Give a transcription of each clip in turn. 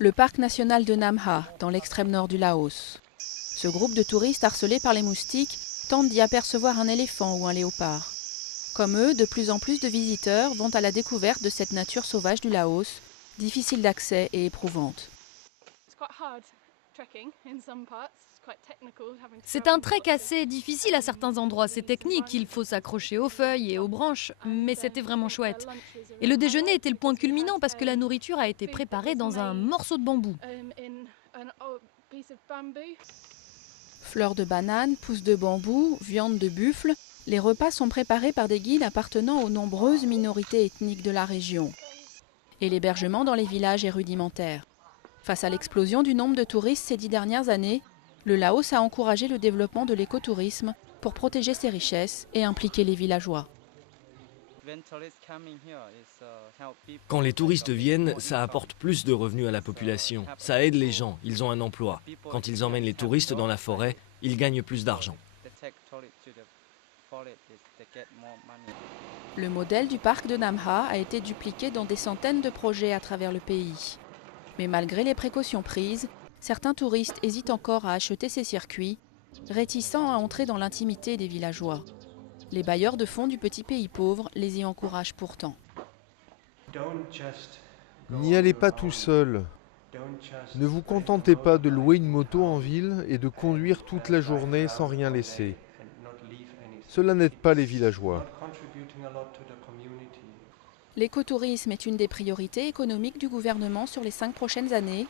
Le parc national de Namha, dans l'extrême nord du Laos. Ce groupe de touristes harcelés par les moustiques tente d'y apercevoir un éléphant ou un léopard. Comme eux, de plus en plus de visiteurs vont à la découverte de cette nature sauvage du Laos, difficile d'accès et éprouvante. C'est un trek assez difficile à certains endroits, c'est technique, il faut s'accrocher aux feuilles et aux branches, mais c'était vraiment chouette. Et le déjeuner était le point culminant parce que la nourriture a été préparée dans un morceau de bambou. Fleurs de banane, pousses de bambou, viande de buffle, les repas sont préparés par des guides appartenant aux nombreuses minorités ethniques de la région. Et l'hébergement dans les villages est rudimentaire. Face à l'explosion du nombre de touristes ces 10 dernières années, le Laos a encouragé le développement de l'écotourisme pour protéger ses richesses et impliquer les villageois. Quand les touristes viennent, ça apporte plus de revenus à la population. Ça aide les gens, ils ont un emploi. Quand ils emmènent les touristes dans la forêt, ils gagnent plus d'argent. Le modèle du parc de Namha a été dupliqué dans des centaines de projets à travers le pays. Mais malgré les précautions prises, certains touristes hésitent encore à acheter ces circuits, réticents à entrer dans l'intimité des villageois. Les bailleurs de fonds du petit pays pauvre les y encouragent pourtant. N'y allez pas tout seul. Ne vous contentez pas de louer une moto en ville et de conduire toute la journée sans rien laisser. Cela n'aide pas les villageois. L'écotourisme est une des priorités économiques du gouvernement sur les 5 prochaines années,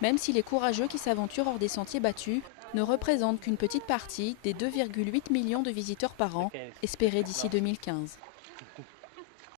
même si les courageux qui s'aventurent hors des sentiers battus ne représentent qu'une petite partie des 2,8 millions de visiteurs par an espérés d'ici 2015.